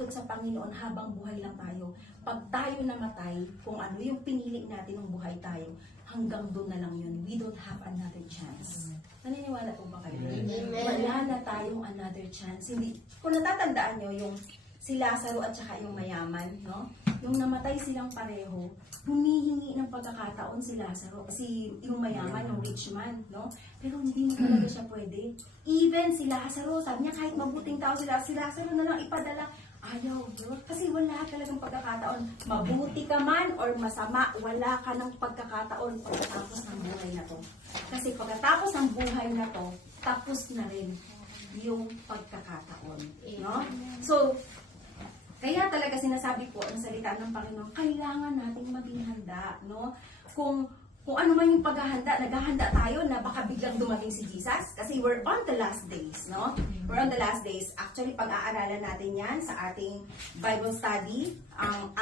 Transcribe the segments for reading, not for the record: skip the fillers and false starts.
maglingkod sa Panginoon habang buhay lang tayo. Pag tayo namatay, kung ano yung pinili natin ng buhay tayo, hanggang doon na lang yun. We don't have another chance. Naniniwala po ba kayo? Amen. Wala na tayong another chance. Hindi, kung natatandaan nyo yung si Lazaro at saka yung mayaman, no? Yung namatay silang pareho, humihingi ng pagkakataon si Lazaro, yung mayaman, yung rich man, no? Pero hindi mo talaga siya pwede. Even si Lazaro, sabi niya kahit mabuting tao si Lazaro na lang ipadala, ayaw, Lord. Kasi wala talagang pagkakataon. Mabuti ka man or masama, wala ka ng pagkakataon pagkatapos ng buhay na to. Kasi pagkatapos ng buhay na to, tapos na rin yung pagkakataon, no? So, kaya talaga sinasabi po ang salita ng Panginoon, kailangan nating maging handa, no? Kung ano man yung paghahanda, naghahanda tayo na baka biglang dumating si Jesus kasi we're on the last days, no? We're on the last days. Actually, pag-aaralan natin 'yan sa ating Bible study, ang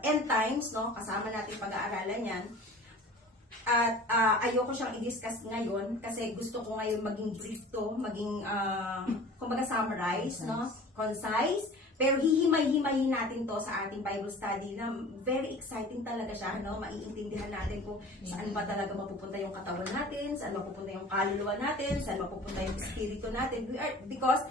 end times, no? Kasama natin pag-aaralan 'yan. At ayoko siyang i-discuss ngayon kasi gusto ko ngayon maging brief to, maging kumbaga summarize, no? Concise. Pero hihimay-himayin natin to sa ating Bible study na very exciting talaga siya, no? Maiintindihan natin kung saan ba talaga mapupunta yung katawan natin, saan mapupunta yung kaluluwa natin, saan mapupunta yung espiritu natin. Because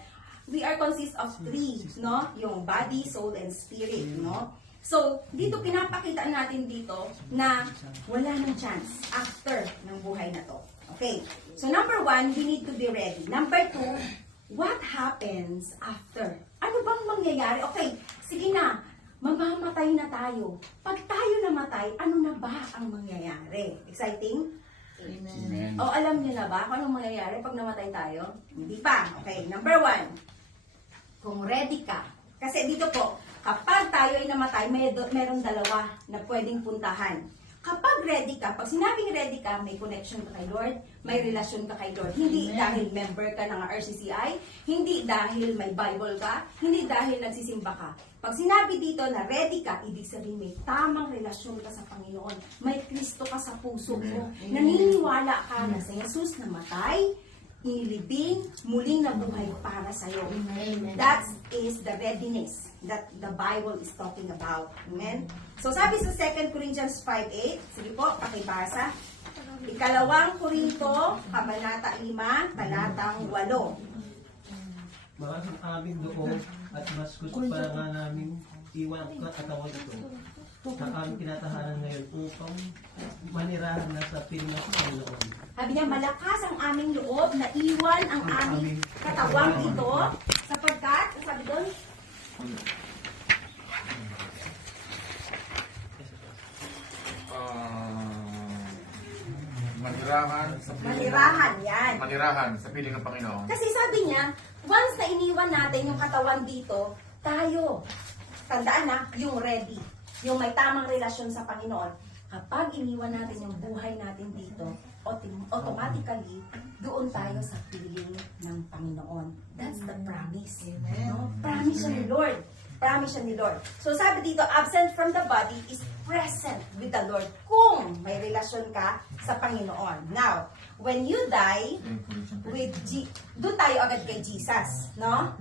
we are consist of three, no? Yung body, soul, and spirit, no? So, dito pinapakita natin dito na wala nang chance after ng buhay na to. Okay. So, number 1, we need to be ready. Number 2, what happens after? Ano bang mangyayari? Okay, sige na, mamamatay na tayo. Pag tayo namatay, ano na ba ang mangyayari? Exciting? Amen. O, alam niyo na ba kung anong mangyayari pag namatay tayo? Hindi pa. Okay, number 1, kung ready ka. Kasi dito po, kapag tayo ay namatay, merong dalawa na pwedeng puntahan. Kapag ready ka, pag sinabing ready ka, may connection ka kay Lord, may relasyon ka kay Lord. Hindi dahil member ka ng RCCI, hindi dahil may Bible ka, hindi dahil nagsisimba ka. Pag sinabi dito na ready ka, ibig sabihin may tamang relasyon ka sa Panginoon. May Kristo ka sa puso mo. Naniniwala ka na si Jesus namatay, inilibing, muling nabuhay para sa'yo. That is the readiness that the Bible is talking about. Amen? So, sabi sa 2 Corinthians 5:8, sige po, pakibasa. Ikalawang Korinto, Kabanata 5, Talatang 8. Maraming aming loob at mas gusto pa nga namin iwan ang katawan ito sa aming kinatahanan ngayon upang manirahan na sa piling ng Panginoon. Sabi niya, malakas ang aming loob na iwan ang aming katawang ito sapagkat, ang sabi doon, manirahan sa piling ng Panginoon. Kasi sabi niya, once na iniwan natin yung katawan dito, tayo, tandaan na, yung ready, yung may tamang relasyon sa Panginoon. Kapag iniwan natin yung buhay natin dito, automatically, doon tayo sa piling ng Panginoon. That's the promise. No? Promise siya ni Lord. Promise siya ni Lord. So sabi dito, absent from the body is present with the Lord kung may relasyon ka sa Panginoon. Now, when you die, doon tayo agad kay Jesus, no?